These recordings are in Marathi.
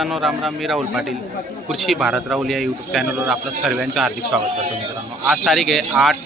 मित्रांनो राम राम मी राहुल पाटील कृषी भारत राहुल या यूट्यूब चॅनलवर आपलं सर्वांचं हार्दिक स्वागत करतो मित्रांनो. आज तारीख आहे आठ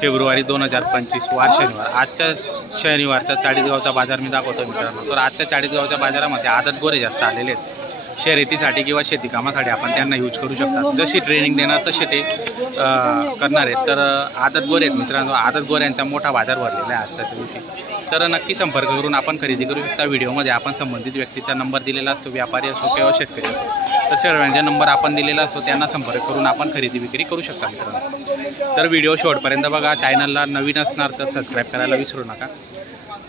फेब्रुवारी दोन हजार पंचवीस वार शनिवार. आजच्या शनिवारचा चाळीसगावचा बाजार मी दाखवतो मित्रांनो. तर आजच्या चाळीसगावच्या बाजारामध्ये आदत गोरे जास्त आलेले आहेत. शर्यतीसाठी किंवा शेतीकामासाठी आपण त्यांना यूज करू शकतो जशी ट्रेनिंग देणार तसे ते करणार आहेत. तर आदत गोरे आहेत मित्रांनो. आदत गोऱ्यांचा मोठा बाजार भरलेला आहे आजच्या दिवशी तर नक्की संपर्क करून आपण खरेदी करू शकता. व्हिडिओमध्ये आपण संबंधित व्यक्तीचा नंबर दिलेला असतो. व्यापारी असो किंवा शेतकरी असो. तर सर्वांचा नंबर आपण दिलेला असतो. त्यांना संपर्क करून आपण खरेदी विक्री करू शकता मित्रांनो. तर व्हिडिओ शेवटपर्यंत बघा. चॅनलला नवीन असणार तर सबस्क्राईब करायला विसरू नका.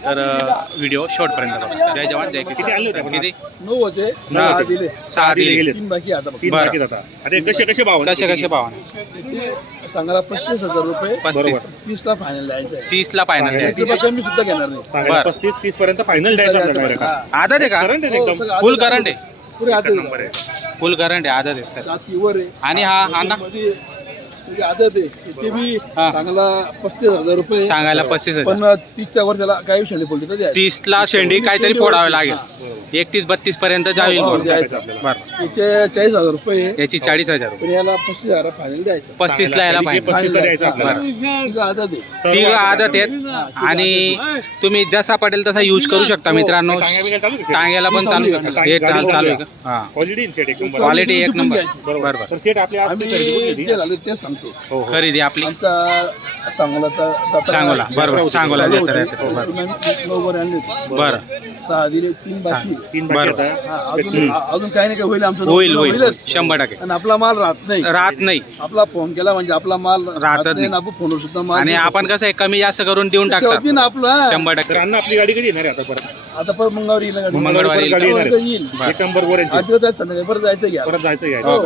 तर व्हिडिओ शेवटपर्यंत जय जवान जय किती आणले होते किसान? किती? नऊ होते. सहा. दिले. सहा दिले. दिले. तीन बाकी आता बघ. तीन बरं. बाकी आता अरे कसे कसे भाव कसे कसे ते सांगायला पस्तीस हजार रुपये. पस्तीस. तीस ला फायनल द्यायचं आहे. तीसला फायनल द्यायची. कमी सुद्धा घेणार नाही. सांगायला बरं. पस्तीस तीस पर्यंत फायनल द्यायचा आपल्याला direct. हा. का? करंट आहे हो, फुल आदत करंट आहे. पुरे आदत फुल करंट आहे. आदत आहे सर. जातीवर आहे. आणि हा हा ना? मध्ये म्हणजे आदत आहे. ते बी हा. सांगायला पस्तीस हजार रुपये. सांगायला पस्तीस हजार. पण तीसच्या वर त्याला काही विषय पडली तर द्यायचं. तीसला शेंडी काहीतरी फोडावे लागेल. एकतीस बत्तीस पर्यंत हो, बरं द्यायचं. बरं. याचे चाळीस हजार रुपये. आहे. याची चाळीस हजार रुपये. पण याला पस्तीस हजार फायनल द्यायचं. पस्तीसला याला चांगला. पाहिजे पस्तीसला द्यायचं आपल्याला. ठीक आहे, आदत आहे. ती आदत आहेत. आणि तुम्ही जसा पडेल तसा यूज करू शकता मित्रांनो. आहे? टांग्याला पण चालू शकता हे चालू आहे. का हा क्वालिटी सेट एक नंबर क्वालिटी एक नंबर बरोबर. सेट आपली आज आम्ही खरेदी कुठली होती? जे झालं तेच सांगतो. हो हो. खरेदी आपली. आमचा सांगोलाचा जात्रा- सांगोला बरोबर सांगोला चालू जत्रा. हो, बरं. नऊ आणली होती. बरं. सहा दिले तीन बाकी. तीन बरोबर. हा, अजून अजून काही नाही काही होईल आमचं. होईल होईल होईलच. शंभर टक्के. आणि आपला माल राहत नाही. राहत नाही. आपला फोन केला म्हणजे आपला माल राहतच नाही. आणि आपण फोनवर सुद्धा माल आणि आपण कसं आहे कमी जास्त करून देऊन शकतो. ठेवती ना आपलं शंभर तर टक्के अण्णा आपली गाडी कधी येणार आहे आता परत? आता परत मंगळवारी येईल ना गाडी. मंगळवारी गाडी. येईल. बरं. एक नंबर वर आज जायचं संध्याकाळी परत जायचं घ्या परत जायचं हो.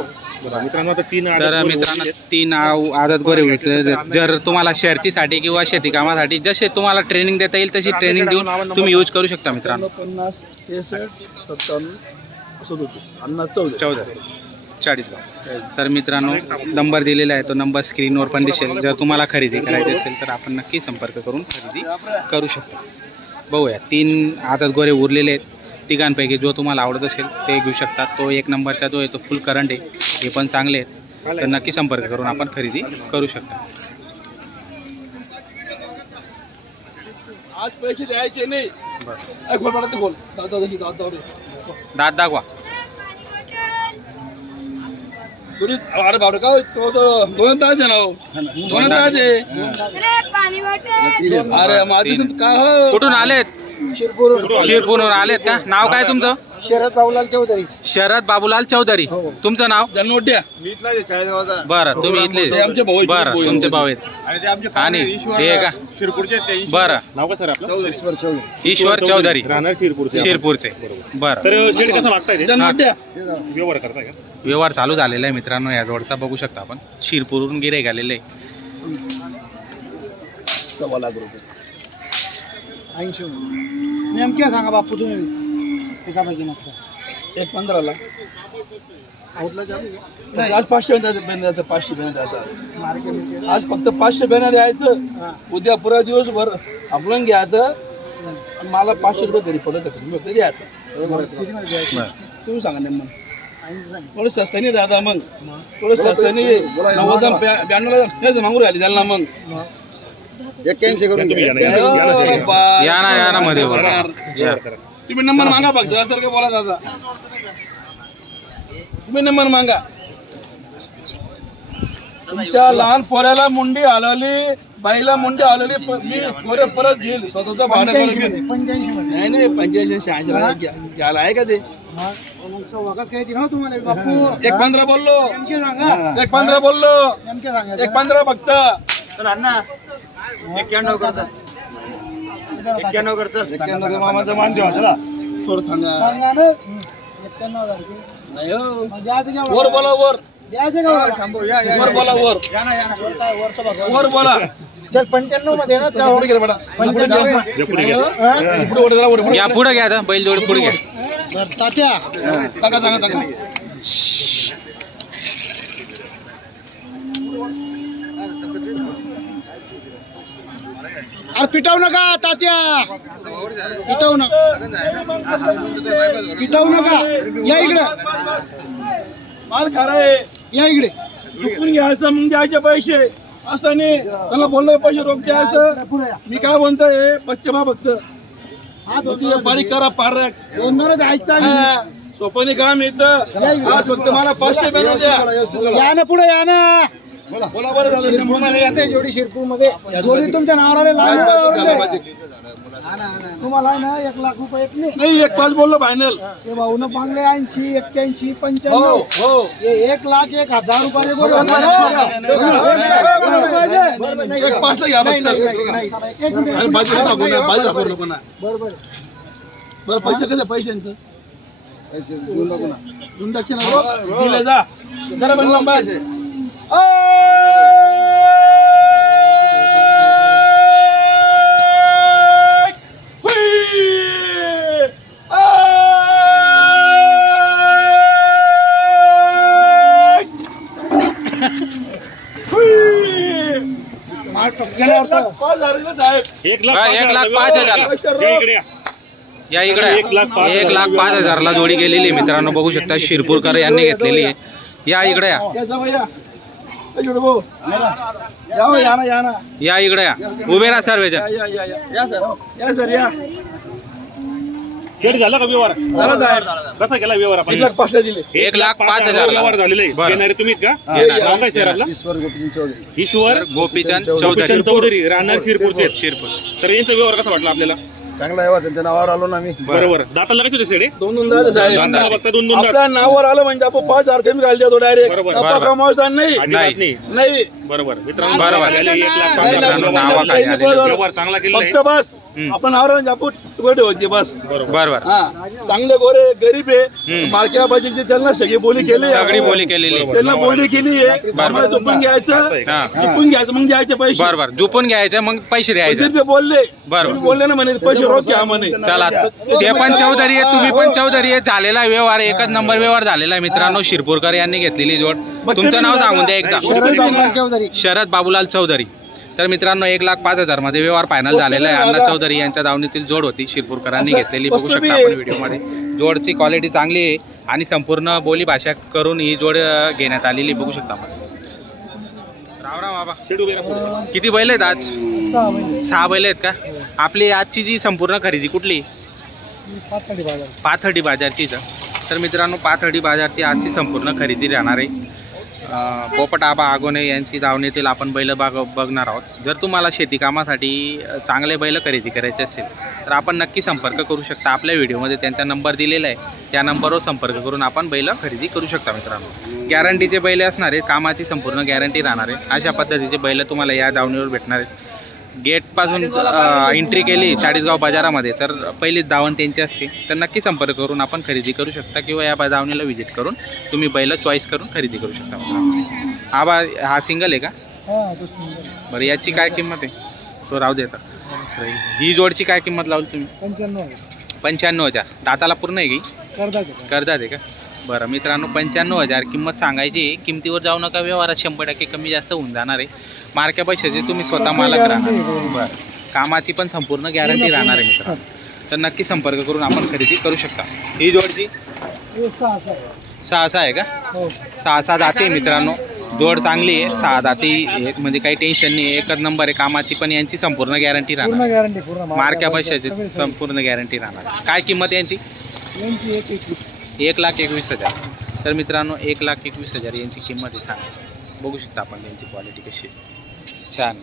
बरं, मित्रांनो आता तीन आदत तर गोरे मित्रांनो तीन आव- आदत गोरे होते जर तुम्हाला शर्तीसाठी किंवा शेती कामासाठी जसे तुम्हाला ट्रेनिंग देता येईल तशी ट्रेनिंग देऊन तुम्ही यूज करू शकता मित्रांनो. पन्नास त्रेसष्ट सत्तावन्न सदोतीस अन्ना चौदा. चौदा. चाळीस तर मित्रांनो नंबर दिलेला आहे तो नंबर स्क्रीनवर पण दिसेल. जर तुम्हाला खरेदी करायची असेल तर आपण नक्की संपर्क करून खरेदी करू शकता. बघूया. तीन आदत गोरे उरलेले आहेत. तिघांपैकी जो तुम्हाला आवडत असेल ते घेऊ शकता. तो एक नंबरचा जो आहे तो फुल करंट आहे. हे पण चांगले आहेत. तर नक्की संपर्क करून आपण खरेदी करू शकता. आज पैसे द्यायचे नाही. दात दाखवा. दोन्ही अरे बाबा काय तो तो दोन तास आहे ना हो. दोन तास आहे अरे पाणी वाटेल अरे माझी काय हो? कुठून आलेत? शिरपूर. शिरपूरवरून आलेत का? नाव काय तुमचं? शरद बाबूलाल चौधरी. शरद बाबूलाल चौधरी. तुमचं नाव? जनवट्या बरं तुम्ही ते इथले आमचे भाऊ आहेत, बरं भाऊ तुमचे. भाऊ आहेत. आणि ते आहे का? बरं. नाव का सर आपलं? ईश्वर चौधरी. ईश्वर चौधरी. राहणार शिरपूरचे. आपण. शिरपूरचे बरं. तर कसं ते? जनवट्या व्यवहार करताय का? व्यवहार चालू झालेला आहे मित्रांनो या रोडचा बघू शकता आपण. शिरपूरवरून गिरे आलेले सव्वा लाख रुपये. ऐंशी. नेमक्या सांगा बापू तुम्ही. एकापैकी मग एक पंधरा लाख आज पाचशे बेन द्यायचं पाचशे बेन द्यायचं आज फक्त पाचशे बेन द्यायचं उद्या पुरा दिवसभर आपलं घ्यायचं आणि मला पाचशे रुपये घरी पडत होते. मी फक्त द्यायचं तुम्ही सांगा नेमकं थोडं स्वस्तानी दादा मग थोडं स्वस्तानी नव्वद ब्याण्णव मागू राहिली त्यांना मग तुम्ही या ना, या ना, या ना, या ना. या ना या ना मध्ये बरं. करणार. या. तुम्ही नंबर मागा फक्त असं काय बोला दादा. तुम्ही नंबर मागा. तुमच्या लहान पोऱ्याला मुंडी हलवली बाईला मुंडी हलवली मी पोरे परत घेईल. स्वतःचं भाडं घेईल. नाही नाही पंच्याऐंशी शहाऐंशी घ्यायला आहे का ते? हो. एक पंधरा बोललो. नेमके सांगा. एक पंधरा बोललो. नेमके सांगा. एक पंधरा फक्त. मामाचा मान हो. वर बोला वर. वर? बोला वर. वर बोला. पंच्याण्णवमध्ये ना त्या पुढे गेलं बेटा पुढे गेलं असं. या पुढे घ्या. हा? पुढे पुढे जरा पुढे पुढे या पुढे घ्या आता, बैल जोडी पुढे घ्या. तात्या. सांगा अरे पिटवू नका तात्या. पिटवू नका. पिटवू नका. या इकडे. माल खरा आहे. या इकडे. चुकून घ्यायचं मग द्यायचे पैसे. असं नाही. त्याला बोललो पैसे रोख द्यायचं मी काय म्हणतोय बच्चे बा फक्त. बारीक करा पार ऐकता सोपनी काम येतं आज फक्त मला पाचशे बॅनर द्या. या ना पुढे या ना. बोला बोला बरं झालं शिरपूरमध्ये येते जोडी शिरपूरमध्ये जोडी तुमच्या नावाला तुम्हाला आहे ना एक लाख रुपये येत नाही नाही एक पाच बोललो फायनल ते भाऊन पांगले ऐंशी एक्क्याऐंशी हो पंच्याण्णव हो हे एक लाख एक हजार रुपये बोलू. एक पाचला घ्या नाही, नाही, फक्त नाही, नाही. एक मिनिट. अरे बाजू दाखव ना बाजू दाखव लोकांना बरोबर बरं पैसे कसे पैशांचं पैसे देऊन टाकू ना. दोन दिले जा जरा पण लांब आहे. लाख पाच हजार दिले साहेब. एक लाख हा, पाच एक हजार. लाख पाच इकडे या. या इकडे एक लाख पाच एक लाख पाच हजारला जोडी गेलेली आहे मित्रांनो. बघू शकता शिरपूरकर यांनी घेतलेली आहे. या इकडे या. या जाऊ या ए, जोडू भाऊ. या हो, या ना या ना. या इकडे या. उभे राहा सर्वजन या या या या. या सर. या सर या. शेट झाला का व्यवहार? कसा केला व्यवहार एक आपण लाख पाचशे दिले. एक लाख पाच हजार. व्यवहार झालेले. बरं. येणारे तुम्हीच का. नाव काय सर आपला ईश्वर गोपीचंद चौधरी. ईश्वर गोपीचंद चौधरी. चौधरी. गोपीचंद चौधरी. राहणार शिरपूरचे शिरपूर. तर यांचा व्यवहार कसा वाटला आपल्याला? चांगला आहे बा, त्यांच्या नावावर आलो ना आम्ही बरोबर. दाताला कसे होते शेडे दोन दोन दादा साहेब दोन दात. फक्त दोन दोन दात आपल्या नावावर आलं म्हणजे आपण पाच हजार कमी घालतो तो डायरेक्ट बरोबर, नफा बरोबर. कमावसा नाही. अजिबात नाही. नाही. बरोबर. मित्रांनो बरोबर. व्यवहार झाले, एक लाख पाच नाही, हजार नाही, व्यवहार नाही, नावाखाली झाले. नाही, आलेले. नाही, व्यवहार चांगला केलेला फक्त बस. आपण आवरण आपण तुकडे होते बस. बरोबर. बरोबर. हा. चांगले गोरे गरीब आहे. मालक्या बाजीची त्यांना सगळी बोली केली आहे. सगळी बोली केलेली. आहे. त्यांना बोली केली आहे. आम्हाला झोपून घ्यायचं. असं आहे का? हा. झोपून घ्यायचं मग द्यायचे पैसे. बरोबर. झोपून घ्यायचं मग पैसे द्यायचे. ते बोलले. बरोबर. बोलले ना म्हणे पैसे रोज घ्या म्हणे चला. ते पण चौधरी आहे तुम्ही पण चौधरी आहे झालेला व्यवहार एकच नंबर व्यवहार झालेला आहे मित्रांनो. शिरपूरकर यांनी घेतलेली जोड. तुमचं नाव सांगून द्या एकदा. शरद बाबुराव चौधरी. शरद बाबूलाल चौधरी. तर मित्रांनो एक लाख पाच हजारमध्ये व्यवहार फायनल झालेला आहे. अण्णा चौधरी यांच्या दावणीतील जोड होती. शिरपूरकरांनी असं घेतलेली. बघू वस्तू शकता आपण आहे. व्हिडिओमध्ये. जोडची क्वालिटी चांगली आहे आणि संपूर्ण बोली भाषा करून ही जोड अं, घेण्यात आलेली बघू शकता आपण. किती बैल आहेत आज? सहा बैल आहेत. का? आपली आजची जी संपूर्ण खरेदी कुठली? पाथर्डी बाजार पाथर्डी बाजारचीच तर मित्रांनो पाथर्डी बाजारची आजची संपूर्ण खरेदी राहणार आहे. पोपट आबा आगोने यांची धावणीतील आपण बैल बाग बघणार आहोत. जर तुम्हाला शेती कामासाठी चांगले बैल खरेदी करायचे असेल तर आपण नक्की संपर्क करू शकता. आपल्या व्हिडिओमध्ये त्यांचा नंबर दिलेला आहे. त्या नंबरवर संपर्क करून आपण बैल खरेदी करू शकता मित्रांनो. गॅरंटीचे बैल असणारे कामाची संपूर्ण गॅरंटी राहणार आहे. अशा पद्धतीचे बैल तुम्हाला या धावणीवर भेटणार आहेत. गेटपासून एंट्री केली चाळीसगाव बाजारामध्ये तर पहिलीच दावण त्यांची असते. तर नक्की संपर्क करून आपण खरेदी करू शकता किंवा या दावणीला व्हिजिट करून तुम्ही बैल चॉईस करून खरेदी करू शकता. मित्रांनो. हा बा हा सिंगल आहे का? हा बरं याची काय किंमत आहे? तो राहू तर ही जोडची काय किंमत लावली तुम्ही? पंच्याण्णव पंच्याण्णव हजार दाताला पूर्ण आहे की? करतात आहे का? बरं मित्रांनो पंच्याण्णव हजार किंमत सांगायची. किमतीवर जाऊ नका व्यवहारात शंभर टक्के कमी जास्त होऊन जाणार आहे. मार्क्या पैशाचे तुम्ही स्वतः मालक राहणार. बरं कामाची पण संपूर्ण गॅरंटी राहणार आहे मित्रांनो. तर नक्की संपर्क करून आपण खरेदी करू शकता. ही जोडची सहा सहा आहे. का? हो. सहा सहा जाते मित्रांनो. जोड चांगली आहे सहा दाती एक म्हणजे काही टेन्शन नाही. एकच नंबर आहे. कामाची पण यांची संपूर्ण गॅरंटी राहणार. गॅरंटी मार्क्या पैशाची. संपूर्ण गॅरंटी राहणार. काय किंमत यांची? यांची एक एकवीस. एक लाख एकवीस हजार. तर मित्रांनो एक लाख एकवीस हजार यांची किंमत आहे सांगा. बघू शकता आपण यांची क्वालिटी कशी छान.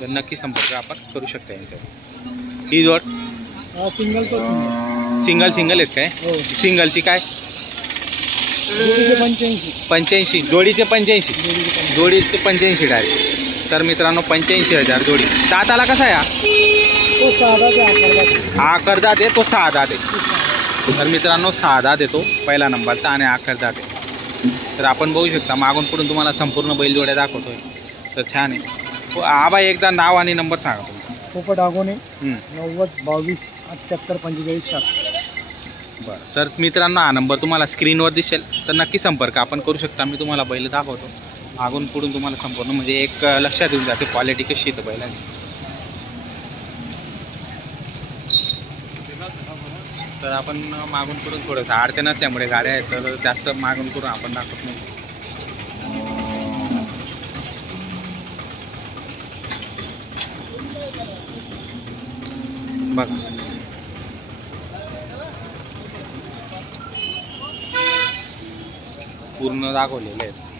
तर नक्की संपर्क आपण करू शकता यांच्यावर. ही जोड. सिंगल तो सिंगल सिंगल आहेत काय? हो. सिंगलची काय? पंच्याऐंशी. पंच्याऐंशी. जोडीचे पंच्याऐंशी. जोडीचे पंच्याऐंशी डायरेक्ट तर मित्रांनो पंच्याऐंशी हजार जोडी. दाताला कसा आहे हा? तो साधा ते आकारदा हा करदात आहे तो सहा दात आहे. तर मित्रांनो सहा दात. येतो पहिला नंबरचा आणि आखर दात आहे तर आपण बघू शकता मागून पुढून तुम्हाला संपूर्ण बैलजोड्या दाखवतोय. तर छान आहे. आबा एकदा नाव आणि नंबर सांगा तुमचा पोपट आगोने नव्वद बावीस अठ्ठ्याहत्तर पंचेचाळीस सात बरं. तर मित्रांनो हा नंबर तुम्हाला स्क्रीनवर दिसेल. तर नक्की संपर्क आपण करू शकता. मी तुम्हाला बैल दाखवतो. मागून पुढून तुम्हाला संपूर्ण म्हणजे एक लक्षात येऊन जाते क्वालिटी कशी येतं बैलांची. तर आपण मागून करून थोडंसं अडचण असल्यामुळे गाड्या आहेत तर जास्त मागून करून आपण दाखवत नाही. बघा. पूर्ण दाखवलेले आहेत.